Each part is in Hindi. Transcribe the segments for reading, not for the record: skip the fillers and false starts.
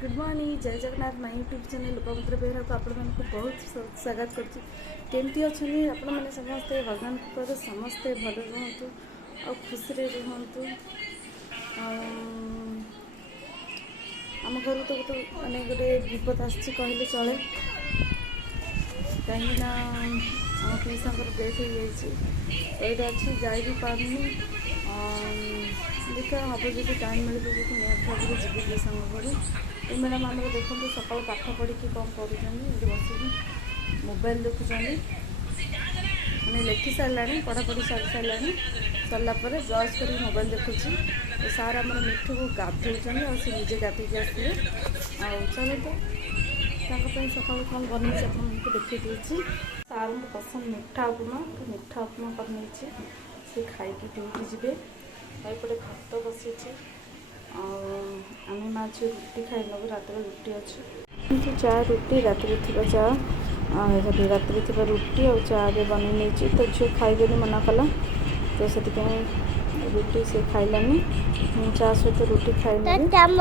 गुड मॉर्निंग जय जगन्नाथ माय यूट्यूब चैनल लोकमित्र बेहरा को आपण मानक बहुत स्वागत करछि। केमती अछनी आपण माने समस्ते भगवान पर समस्ते भल रहंतु और खुशी रे रहंतु। आम घर तो माने गोटे विपद आछि कहले चले, कहीं ना आम पीसांकर डेथ हो जाइए एटा अच्छी जाई भी पारनी। देखा हम जो टाइम मिले जो निहत भाव में जी पीसांग घर ये मैडम आम देखो सकाल पाठ पढ़ी कौन कर बस मोबाइल देखुं मैंने लिखि सारा पढ़ापढ़ी सारी सारा सरलापर ब्रश कर मोबाइल देखुची। तो सार आम मिठू को गाधोचन और सी निजे गाधे आसते चलो तो सकाल कौन बन आपको देखी देती। सार को पसंद मिठा उपमा तो मिठा उपमा कर सी खाई ड्यूटी जी एपटे भात बसी आम माँ झील रुटी खाइल रात रुटी अच्छे चा रुटी रात चा रात रुटी और चा बन तो झील खाइबे मना कला तो से रुटी से खाइलानी चा सहित रुटी खाइल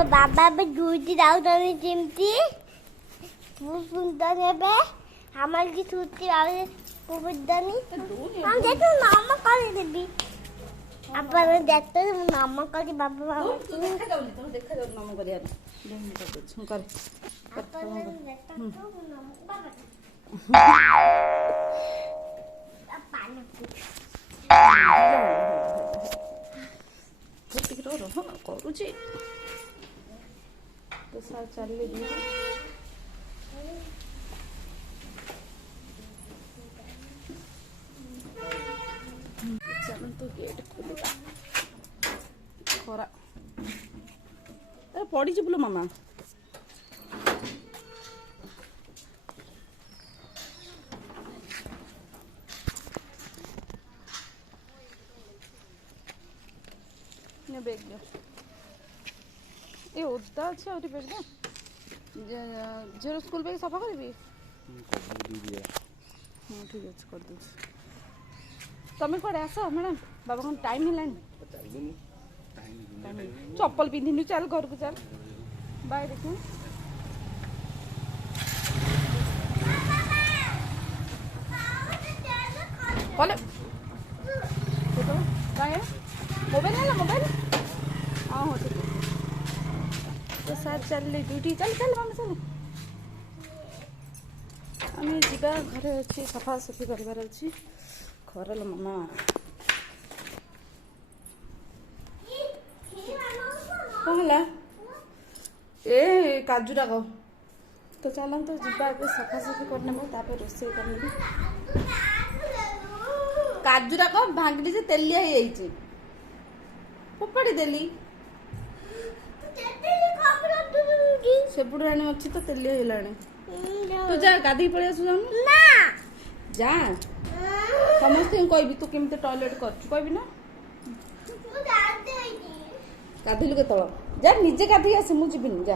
बाबा ड्यूटी जामती बहुत सुंदर है हमारे की छुट्टी मामा कर देवी अपन देखते मामा कर बाबा देखा जाऊ मामा कर करुची तो सार चलिए तो गेट खोलिका खरा पड़ी बोलो मामा बेग ये ओदा अच्छे और बेग ना झील स्कूल बैग सफा करी हाँ ठीक अच्छे कर दूँ। तमें कड़े आस मैडम बाबा कौन टाइम है चप्पल पिंधि चल घर को चल बाय देख कले मोबाइल है मोबाइल हाँ हाँ ठीक है तो सर चल ड्यूटी चल चल मामा चल आम जा घरे अच्छी सफा सफी करार अच्छी खरल मामा कौन है ए काजूटा कह तो चलते जा सफा सफी करने रोसे कर काजूटा कह भांगी से तेलिया हो फोपाड़ी देली सेपटू आने अच्छी तो तेलिया हो तू जा गाधी पड़े आसु जा समस्त कहबी तू केमती टॉयलेट कर ना गाधेलु के तल जा निजे गाधी आस मुझे जा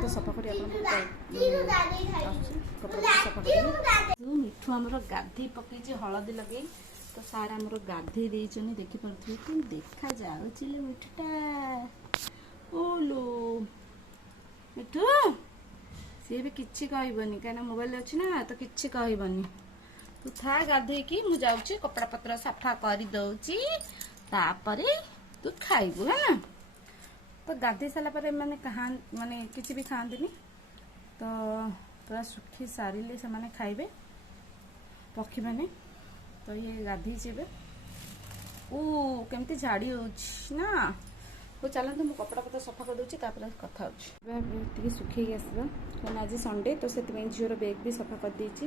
तो सफा कर मिठू आमर गाधे पकई हलदी लगे तो सार आमर गाधे देखिपे तुम देखा जाऊे मिठूटा ओलो मिठू सी भी किसी कहबनी कहीं मोबाइल अच्छी ना तो किसी कहबनी तू था गाधे कि मुझे जाऊँ कपड़ा पत्र सफा कर दौची तू खाइबू है ना। तो गाधे सारापर मैंने कहा माने किसी भी खाती तो पूरा सुखी सारे से मैंने खाइबे पक्षी मैंने तो ये गाधी जीवे ओ केमती झाड़ी हो ना तो चलते मुझे कपड़ा पत्र सफा कर दूसरी कथा सुखी आसवा क्या आज संडे तो से झीवर बेग भी सफा कर देती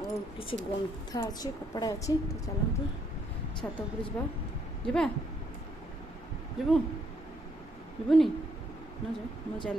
और किसी गंथा अच्छी कपड़ा अच्छी तो चलते छात उपर जा जीबू जीवनी न जा मुझे चल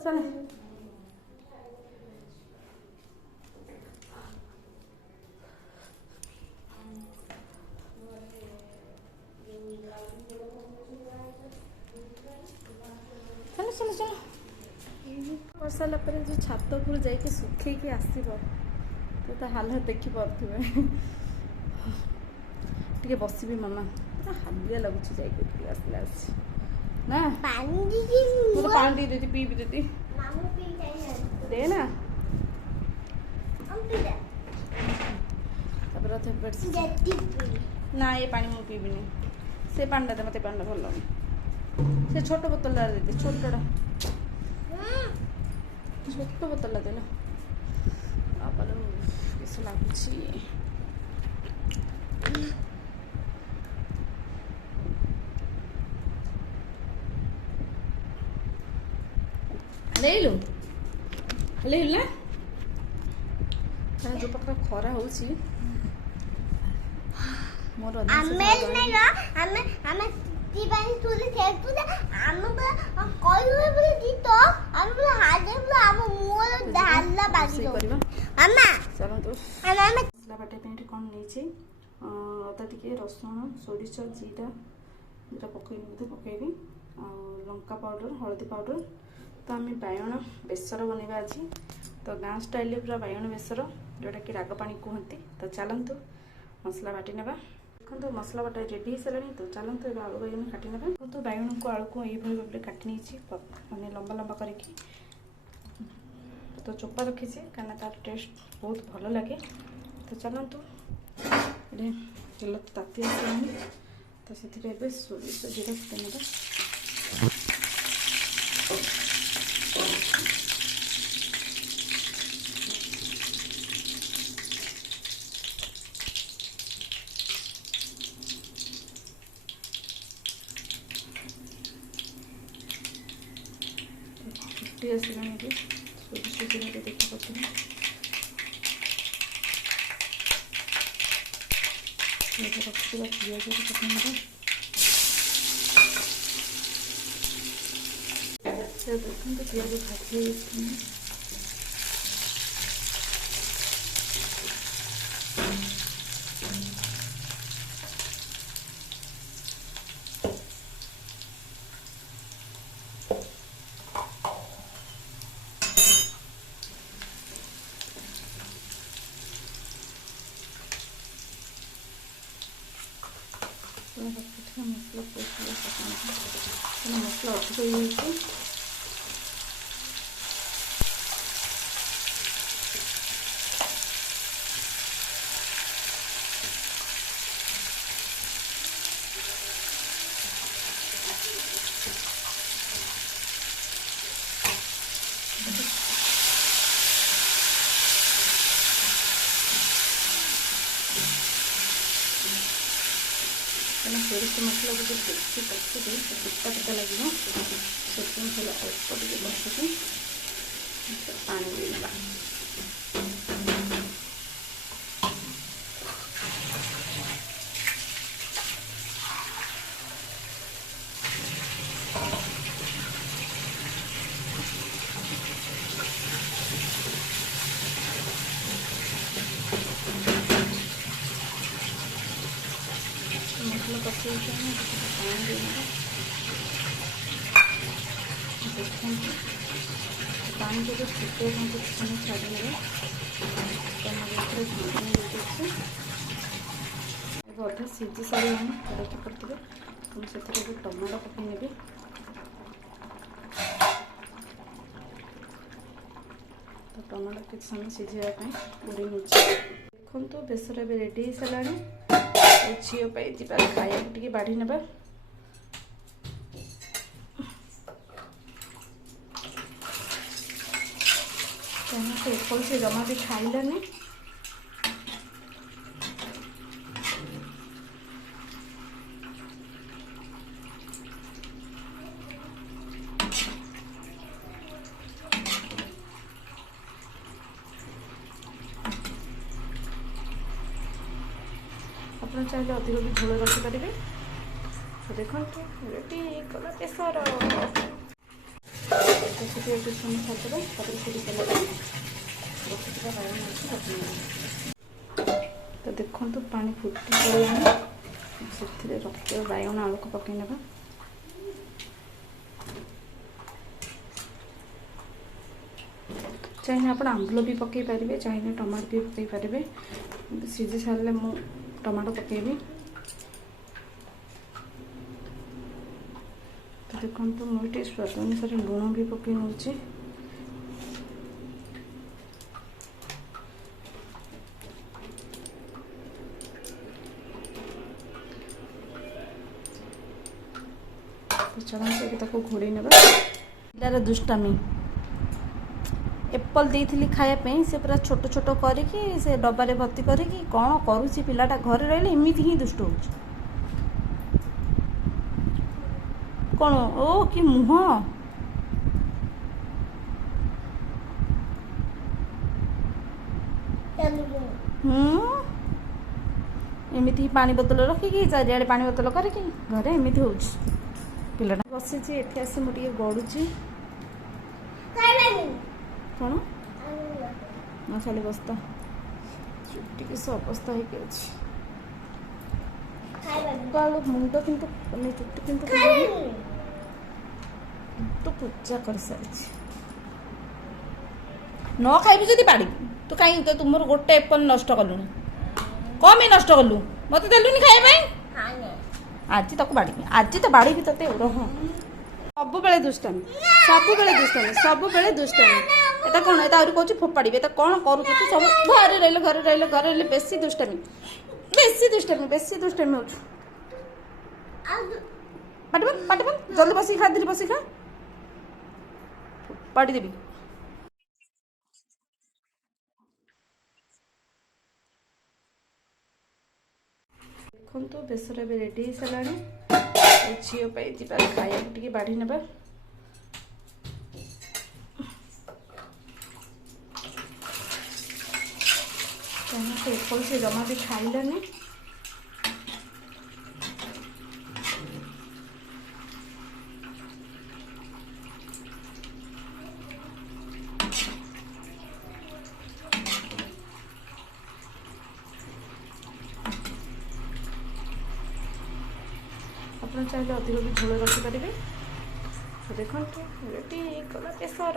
चल चलो चलो चलो बसाला पर जो छात उपरू जाइए सुखैकी आसब तो ता हालत देखिपे टे बसबी मामा पूरा हालिया लगुच जाइए आसला ना तो पानी दे देती पी देती दे ना ना ये पानी मुझे पीबिनी से पानी दे मत पानी भल से छोट बोतल दे छोटा छोट बोतल देना आपल किस लगुच हेलु हेलु ना जो प्रकार खरा हो मोर मसला बाटे कौन नहीं अदा टे रसुण सोरिष जीरा जीरा पकईबी लंका पाउडर हलदी पाउडर तो आम बायण बेसर बनवा आज तो गाँ स्टाइल पूरा बायण बेसर जोटा कि राग पानी कहते तो चलतु मसला बाटी ना देखो मसला बाटा रेडी हो सारे तो चलतु ये आलू बैगन काटी ना तो बैगन को आलू को ये भाव काटी नहीं मानने लंबा लंबा करके तो चोपा रखी कहीं तार टेस्ट बहुत भल लगे तो चलतु ये तेल ताती आसानी तो से सोरिष जीरा फुटे फुटी आसलानी सोरिष जीरा देखिए रखा पिज पकड़ा देखते पिज भाजी मसला मसला अधिक हो सोरिष मसला को बेसी कषिदे पिता पिता लगे से अल्प टे बसिकी पानी देना मसला कषि पानी देना देखते पानी जो फुटे छाड़ी ने अधा सीझी सारे देखिपे मुझे टमाटो पकईनेबी तो टमाटो किसी समय सीझापी उड़ी देखो तो बेसर भी रेडी हो सारे झील खाया टे बाढ़ी ना तो एपल से जमा भी खाइलानी आप चाहिए अधिक भी झोल रखिपारे तो देखो रेडी कला बेसर ସେଠି ଗୋଟେ ସମୟ ଛାଡ଼ିଦେବା ତାପରେ ସେଠି ତେଲ ରଖିଥିବା ବାଇଗଣ ଅଛି ପକେଇନେବା। ତ ଦେଖନ୍ତୁ ପାଣି ଫୁଟି ପଡ଼ିଲାଣି, ସେଥିରେ ରଖିଥିବା ବାଇଗଣ ଆଳୁକୁ ପକେଇ ନେବା। ଚାହିଁଲେ ଆପଣ ଆମ୍ବୁଲ ବି ପକାଇ ପାରିବେ, ଚାହିଁଲେ ଟମାଟୋ ବି ପକାଇ ପାରିବେ। ସିଝି ସାରିଲେ ମୁଁ ଟମାଟୋ ପକାଇବି। ତ ଦେଖନ୍ତୁ ମୁଁ ଟିକେ ସ୍ୱାଦ ଅନୁସାରେ ଲୁଣ ବି ପକାଇ ନେଉଛି। ତ ଚାଲନ୍ତୁ ଏବେ ତାକୁ ଘୋଡ଼େଇ ନେବା। ପିଲାର ଦୁଷ୍ଟାମି, ଏପଲ୍ ଦେଇଥିଲି ଖାଇବା ପାଇଁ, ସେ ପୁରା ଛୋଟ ଛୋଟ କରିକି ସେ ଡବାରେ ଭର୍ତ୍ତି କରିକି କ'ଣ କରୁଛି ପିଲାଟା। ଘରେ ରହିଲେ ଏମିତି ହିଁ ଦୁଷ୍ଟ ହେଉଛି। କ'ଣ ଓ କି ମୁହଁ, ଏମିତି ପାଣି ବୋତଲ ରଖିକି ଚାରିଆଡ଼େ ପାଣି ବୋତଲ କରିକି ଘରେ ଏମିତି ହେଉଛି ପିଲାଟା। ବସିଛି ଏଠି ଆସି ମୁଁ ଟିକେ ଗଡ଼ୁଛି। କ'ଣ ନା ଖାଲି ବସ୍ତା ଚୁଟି କିସ ଅବସ୍ଥା ହେଇକି ଅଛି। ମୁଣ୍ଡ କିନ୍ତୁ ଚୁଟି କିନ୍ତୁ ପୂଜା କରିସାରିଛି। ନ ଖାଇବୁ ଯଦି ବାଡ଼ିବୁ। ତୁ କାହିଁକି ତ ତୁମର ଗୋଟେ ଏପଲ ନଷ୍ଟ କଲୁଣି, କ'ଣ ପାଇଁ ନଷ୍ଟ କଲୁ? ମୋତେ ଦେଲୁନି ଖାଇବା ପାଇଁ। ଆଜି ତାକୁ ବାଡ଼ିବି, ଆଜି ତ ବାଡ଼ିବି ତତେ। ରହ, ସବୁବେଳେ ଦୁଷ୍ଟାମି, ସବୁବେଳେ ଦୁଷ୍ଟାମି, ସବୁବେଳେ ଦୁଷ୍ଟାମି। এটা କ'ଣ এটা ଆହୁରି କହୁଛି ଫୋପାଡ଼ିବେ। এটা କ'ଣ କରୁଛୁ ତୁ? ସବୁ ଘରେ ରହିଲେ ବେଶୀ ଦୁଷ୍ଟାମି, ବେଶୀ ଦୁଷ୍ଟାମି ହେଉଛୁ। ପାଟିବନ ଜଲ୍ଦି ବସିକି ଖା, ଧୀରେ ବସିକି ଖା, ଫୋପାଡ଼ି ଦେବି। ଦେଖନ୍ତୁ ବେସର ଏବେ ରେଡ଼ି ହେଇସାରିଲାଣି। ଝିଅ ପାଇଁ ଯିବା ଖାଇବାକୁ ଟିକେ ବାଢ଼ି ନେବା। ସେ ଏପଲ ସେ ଜମା ବି ଖାଇଲାନି। ଆପଣ ଚାହିଁଲେ ଅଧିକ ବି ଝୋଳ ରଖିପାରିବେ। ଦେଖନ୍ତୁ ରେଡ଼ି କଲା ବେସର।